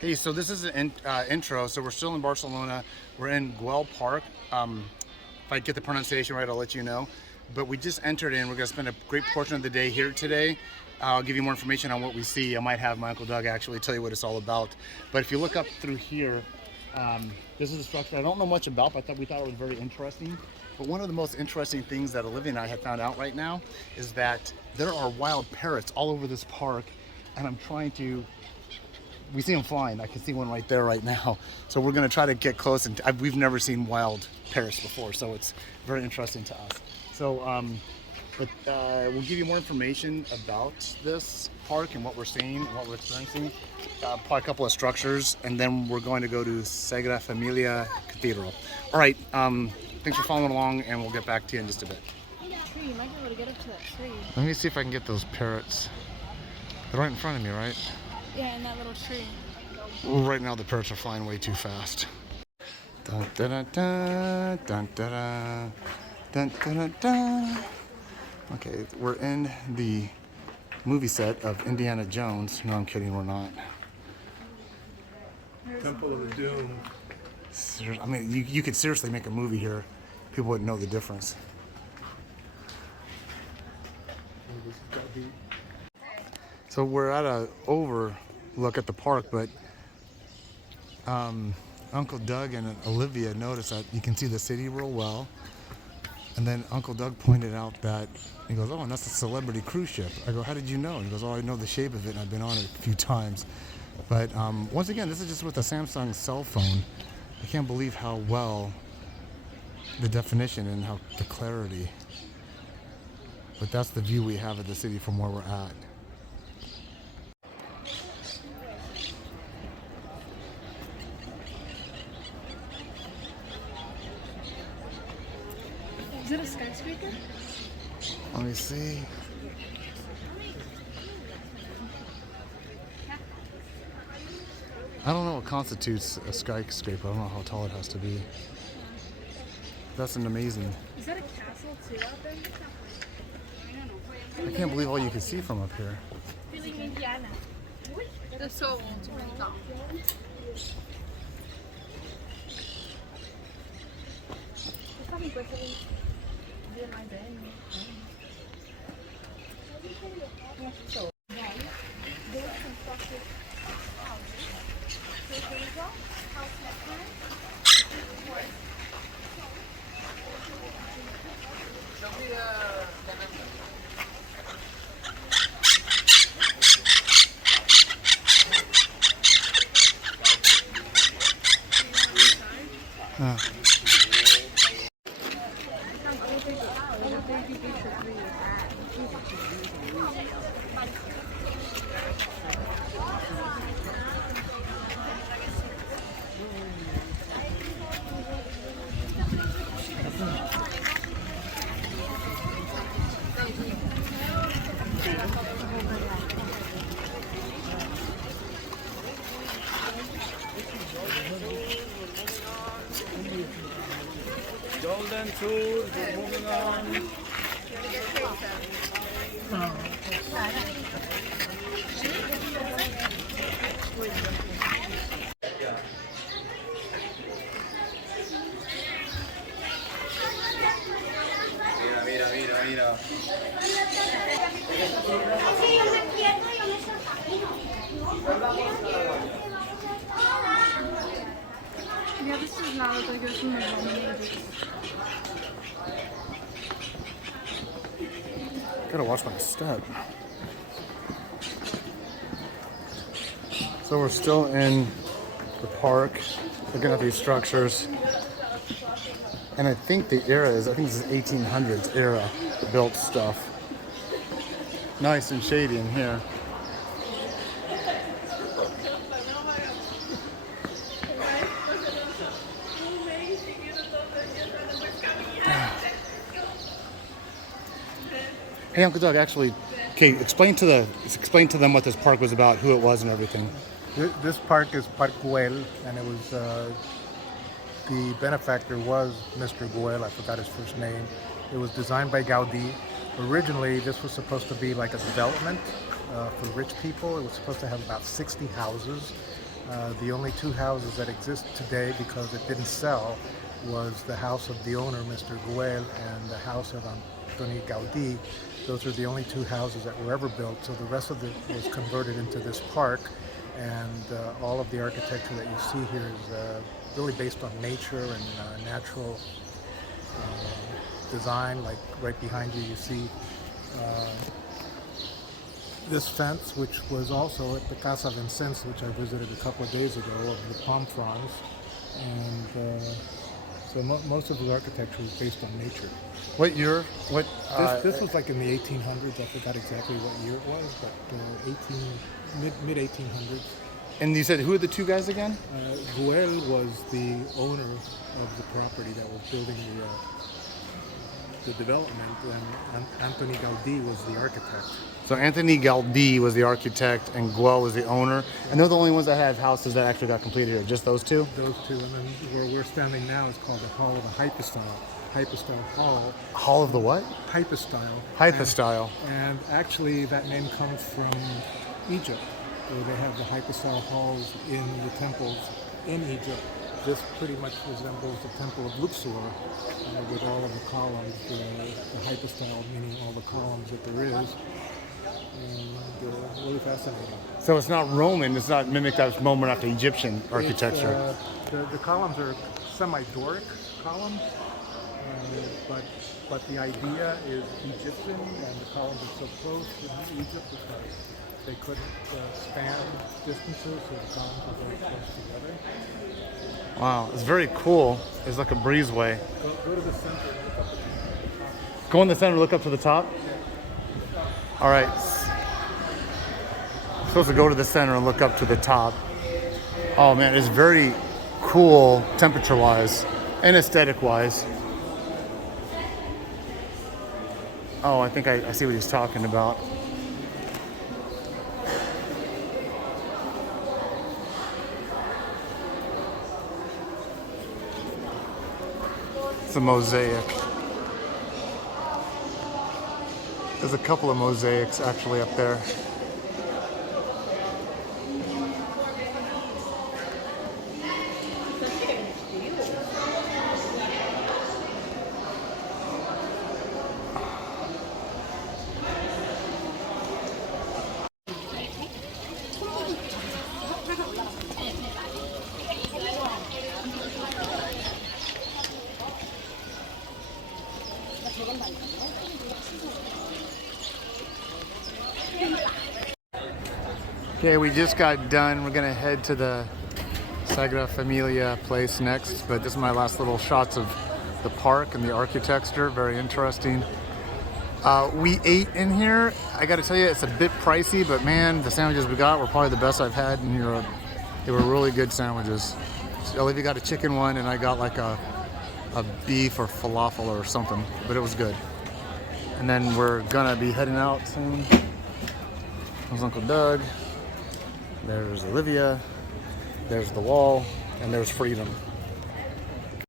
Hey, so this is an intro. So we're still in Barcelona. We're in Guell Park. If I get the pronunciation right, I'll let you know. But we just entered in. We're going to spend a great portion of the day here today. I'll give you more information on what we see. I might have my Uncle Doug actually tell you what it's all about. But if you look up through here, this is a structure I don't know much about, but we thought it was very interesting. But one of the most interesting things that Olivia and I have found out right now is that there are wild parrots all over this park. And I'm trying to we see them flying. I can see one right there right now. So we're going to try to get close. And we've never seen wild parrots before, so it's very interesting to us. So, we'll give you more information about this park and what we're seeing and what we're experiencing. Probably a couple of structures, and then we're going to go to Sagrada Familia Cathedral. All right. Thanks for following along, and we'll get back to you in just a bit. You might be able to get up to that tree. Let me see if I can get those parrots. They're right in front of me, right? Yeah, in that little tree. Right now the parrots are flying way too fast. Dun, dun, dun, dun, dun, dun, dun, dun, dun. Okay, we're in the movie set of Indiana Jones. No, I'm kidding, we're not. Temple of the Doom. I mean, you could seriously make a movie here. People wouldn't know the difference. So we're at a overlook at the park, but Uncle Doug and Olivia noticed that you can see the city real well. And then Uncle Doug pointed out that, he goes, oh, and that's a celebrity cruise ship. I go, how did you know? And he goes, oh, I know the shape of it, and I've been on it a few times. But once again, this is just with a Samsung cell phone. I can't believe how well the definition and how the clarity. But that's the view we have of the city from where we're at. Is it a skyscraper? Let me see. I don't know what constitutes a skyscraper. I don't know how tall it has to be. That's an amazing. Is that a castle too out there? I can't believe all you can see from up here. They're so old. Golden Tour, we're moving on. Mira. Yeah, this does not look like it's from the Roman ages. Gotta watch my step. So we're still in the park, looking at these structures. And I think the era is, I think this is 1800s era built stuff. Nice and shady in here. Hey, Uncle Doug, actually, okay, explain to them what this park was about, who it was, and everything. This park is Park Guell, and it was the benefactor was Mr. Guell. I forgot his first name. It was designed by Gaudí. Originally, this was supposed to be like a development for rich people. It was supposed to have about 60 houses. The only two houses that exist today, because it didn't sell, was the house of the owner, Mr. Guell, and the house of Antoni Gaudí. Those are the only two houses that were ever built, so the rest of it was converted into this park, and all of the architecture that you see here is really based on nature and natural design. Like right behind you, you see this fence, which was also at the Casa Vincennes, which I visited a couple of days ago, of the palm fronds. And so most of the architecture is based on nature. What year? What? This was like in the 1800s. I forgot exactly what year it was, but mid 1800s. And you said who are the two guys again? Guell was the owner of the property that was building the development, and Antoni Gaudí was the architect. So Antoni Gaudí was the architect and Guell was the owner. And they're the only ones that have houses that actually got completed here, just those two? Those two, and then where we're standing now is called the Hall of the Hypostyle. Hypostyle Hall. Hall of the what? Hypostyle. Hypostyle. And actually that name comes from Egypt, where they have the hypostyle halls in the temples in Egypt. This pretty much resembles the temple of Luxor, with all of the columns, the hypostyle meaning all the columns that there is. And really fascinating. So it's not Roman, it's not mimicked that moment after Egyptian architecture. The columns are semi-Doric columns, but the idea is Egyptian, and the columns are so close in Egypt because they couldn't span distances, so the columns are very close together. Wow, it's very cool. It's like a breezeway. Go to the center and look up at the top. Go in the center, look up to the top. All right. Supposed to go to the center and look up to the top. Oh man, it's very cool temperature-wise and aesthetic-wise. Oh, I think I see what he's talking about. It's a mosaic. There's a couple of mosaics actually up there. Okay, we just got done. We're gonna head to the Sagrada Familia place next, but this is my last little shots of the park and the architecture. Very interesting. We ate in here. I gotta tell you, it's a bit pricey, but man, the sandwiches we got were probably the best I've had in Europe. They were really good sandwiches. So Olivia got a chicken one, and I got like a beef or falafel or something, but it was good. And then we're gonna be heading out soon. There's Uncle Doug. There's Olivia, there's the wall, and there's Freedom.